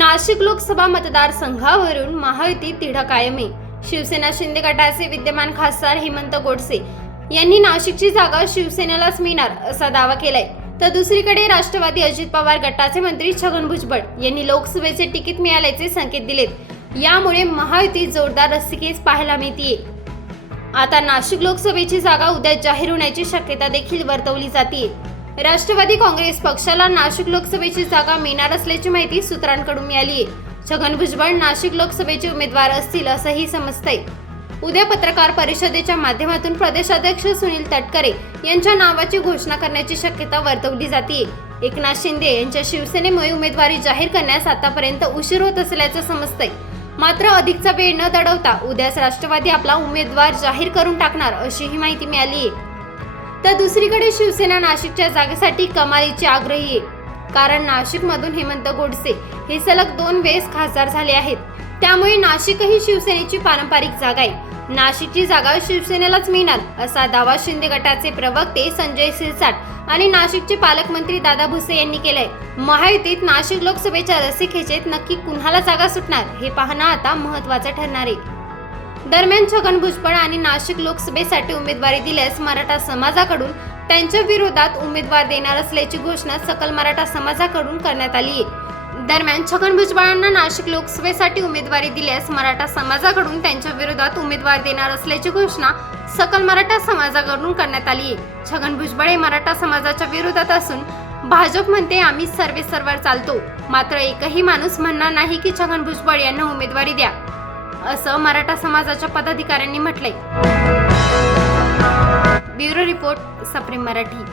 नाशिक लोकसभा मतदारसंघावरून महायुती तिढा कायम. आहे शिवसेना शिंदे गटाचे विद्यमान खासदार हेमंत गोडसे यांनी नाशिकची जागा शिवसेनेलाच मिळणार असा दावा केलाय. तर दुसरीकडे राष्ट्रवादी अजित पवार गटाचे मंत्री छगन भुजबळ यांनी लोकसभेचे तिकीट मिळाल्याचे संकेत दिलेत. यामुळे महायुती जोरदार रस्तिकेस पाहायला मिळतीये. आता नाशिक लोकसभेची जागा उद्या जाहीर होण्याची शक्यता देखील वर्तवली जाते राष्ट्रवादी काँग्रेस पक्षाला नाशिक लोकसभेची जागा मिळणार असल्याची माहिती सूत्रांकडून मिळाली आहे. छगन भुजबळ नाशिक लोकसभेचे उमेदवार असतील असंही समजतंय. उद्या पत्रकार परिषदेच्या माध्यमातून प्रदेशाध्यक्ष सुनील तटकरे यांच्या नावाची घोषणा करण्याची शक्यता वर्तवली जाते एकनाथ शिंदे यांच्या शिवसेनेमुळे उमेदवारी जाहीर करण्यास आतापर्यंत उशीर होत असल्याचं समजतंय. मात्र अधिकचा वेळ न दडवता उद्याच राष्ट्रवादी आपला उमेदवार जाहीर करून टाकणार अशीही माहिती मिळाली आहे तर दुसरीकडे शिवसेना नाशिकच्या जागेसाठी कमालीची आग्रही आहे कारण नाशिकमधून हेमंत गोडसे हे सलग दोन वेळेस खासदार झाले आहेत. त्यामुळे नाशिकही शिवसेनेची पारंपरिक जागा आहे. नाशिकची जागा शिवसेनेलाच मिळणार असा दावा शिंदे गटाचे प्रवक्ते संजय सिरसाट आणि नाशिकचे पालकमंत्री दादा भुसे यांनी केलाय. महायुतीत नाशिक लोकसभेच्या रस्सीखेचेत नक्की कुणाला जागा सुटणार हे पाहणं आता महत्वाचं ठरणार आहे. दरम्यान छगन भुजबळ आणि नाशिक लोकसभेसाठी उमेदवारी दिल्यास मराठा समाजाकडून त्यांच्या विरोधात उमेदवार देणार असल्याची घोषणा सकल मराठा समाजाकडून करण्यात आली आहे. दरम्यान छगन भुजबळांना नाशिक लोकसभेसाठी उमेदवारी दिल्यास मराठा समाजाकडून त्यांच्या विरोधात उमेदवार देणार असल्याची घोषणा सकल मराठा समाजाकडून करण्यात आली आहे. छगन भुजबळ हे मराठा समाजाच्या विरोधात असून भाजप म्हणते आम्ही सर्वे सर्वर चालतो. मात्र एकही माणूस म्हणणार नाही की छगन भुजबळ यांना उमेदवारी द्या. असं मराठा समाजाच्या पदाधिकाऱ्यांनी म्हटलंय. ब्युरो रिपोर्ट सप्रेम मराठी.